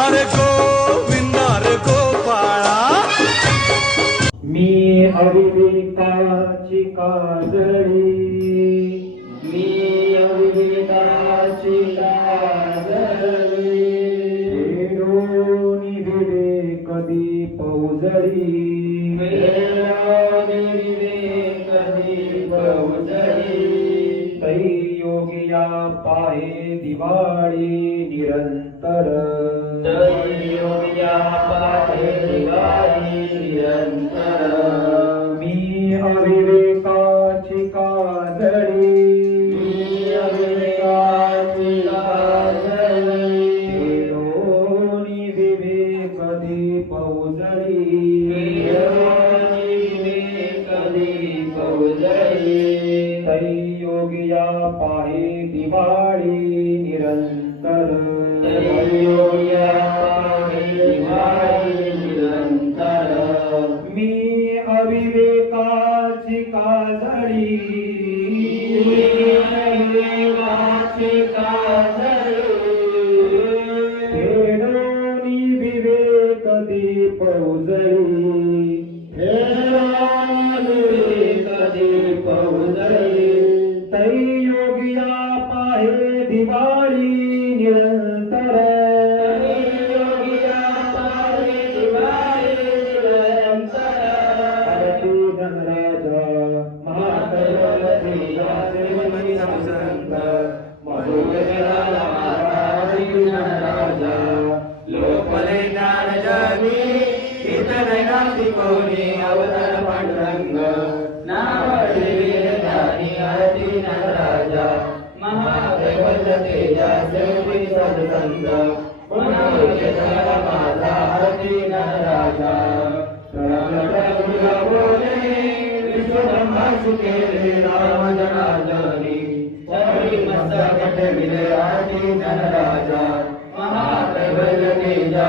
अरे गोविंद अरे गोपाळा. मी अविवेकाची काजळी या पाहे दिवाळी निरंतर. योगिया पाहे दिवाळी निरंतर मी अविवेकाची काजळी. मी अविवेकाची काजळी विवेक दीप उजळी. पाहे दिवाळी कोणी अवतार पांडुरंग नावडे ज्ञानी आरती नटराजा महादैवल्य तेजा सेवती सदसंत मनोज माझा आरती नटराजा विश्वब्रह्मा सुकेले राम जनार्दनी. आरती तेजा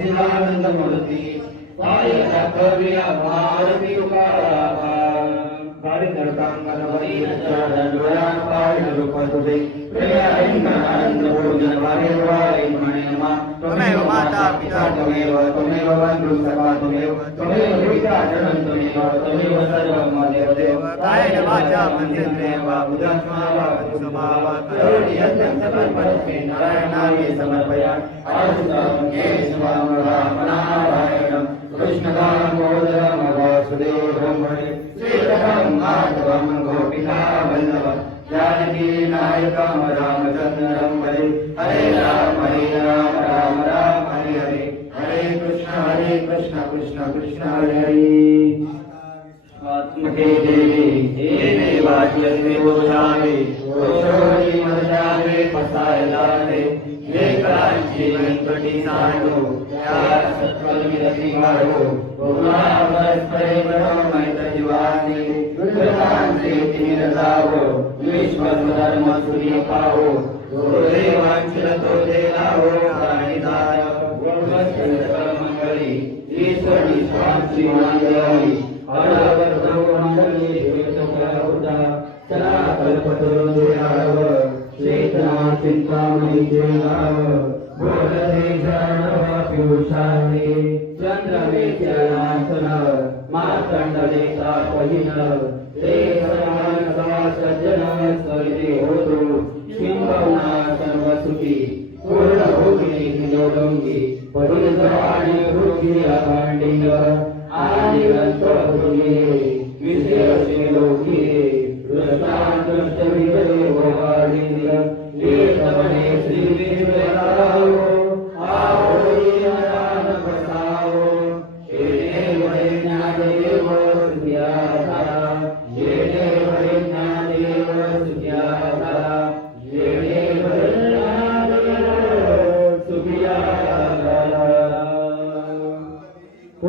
रामा सचिदानंद मूर्ती पाय कविया भारती तुकारामा गाडी नरकांगण वरी चरण डोळ्यान पाय रूप तुझे प्रिया आनंद भोजन वारे वारे म्हणे नमा त्वमेव माता पिता त्वमेव त्वमेव बंधु सखा त्वमेव त्वमेव विद्या त्वमेव त्वमेव सर्वं मदेव देव कायेन वाचा मनसेन्द्रियेण वा बुद्ध्यात्मा वा पुरुषमा वा करोति यत्नं समर्पयामि नारायणाय समर्पयामि आसुतं केशवं रामनारायणं कृष्णदामोदरं वासुदेवं हरे श्रीधरं माधवं गोपिका वल्लभं जानकी नायकं रामचन्द्रं हरे हरे राम। कृष्ण कृष्ण हरे हरे। आत्मके देवी हे देवाच्यते गोशावे गोशोरी मर्यावे पसायलावे लेकरांची व्यंकटी सांडो त्या सत्वलमिरती वाढो गुणावस्परे बढो मैत जीवाने दुर्गांचे तीर जावो विश्वधर्म सूर्य पाहो। गुरुदेवांची तो देलावो प्राणीदाय मंगली सज्जन सर्वे होतो शिंबवना सर्व सुखी Kila Pandinga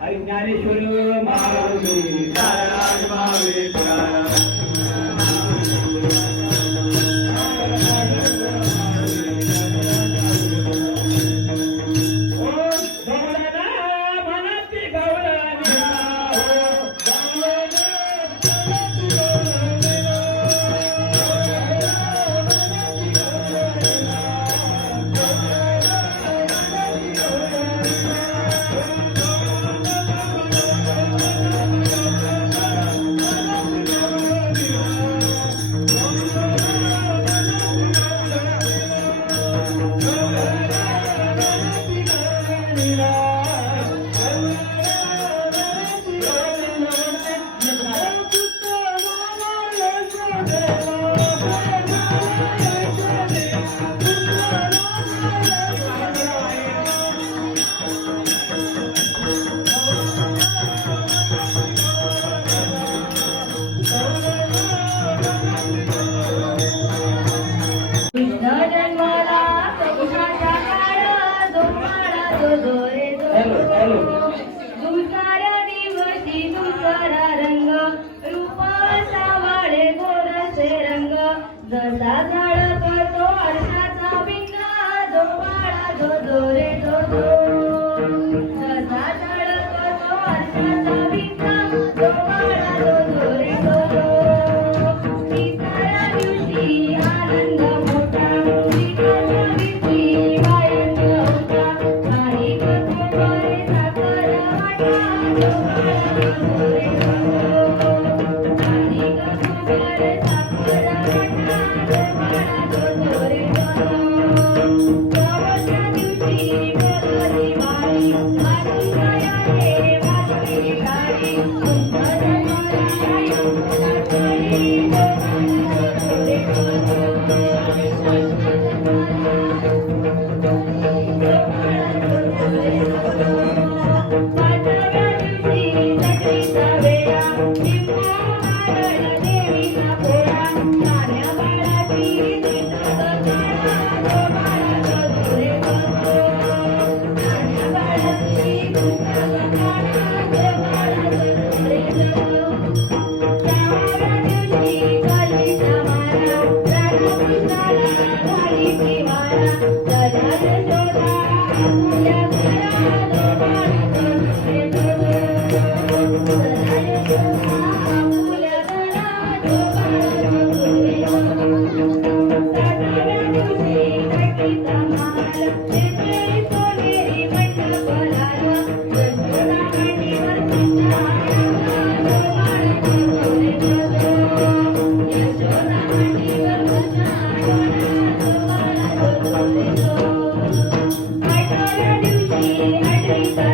I'm not sure. Thank you.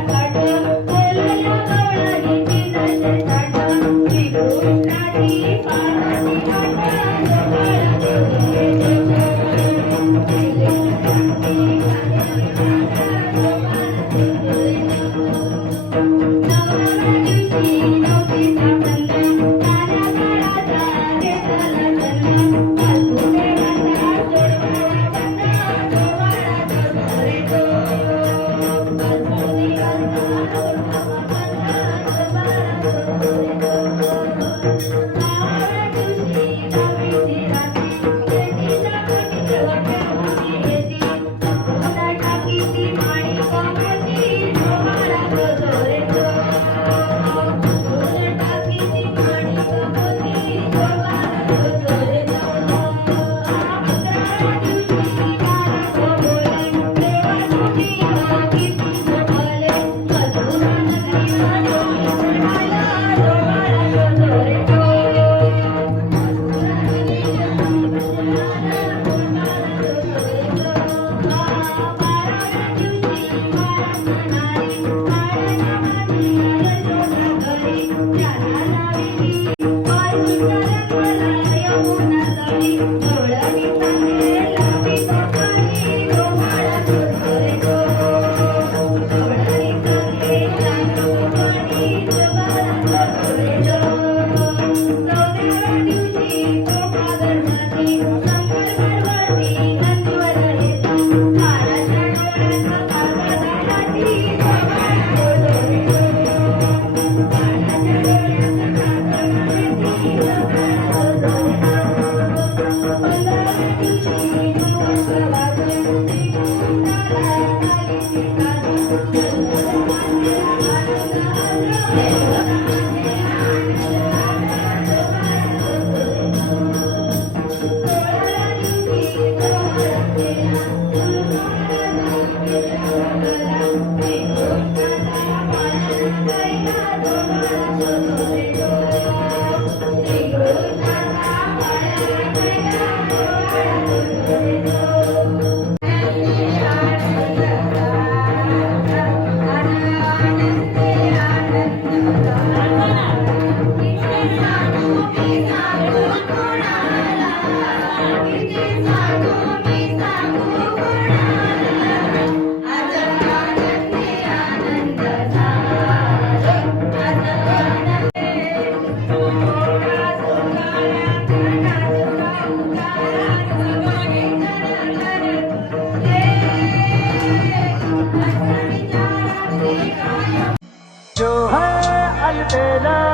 चला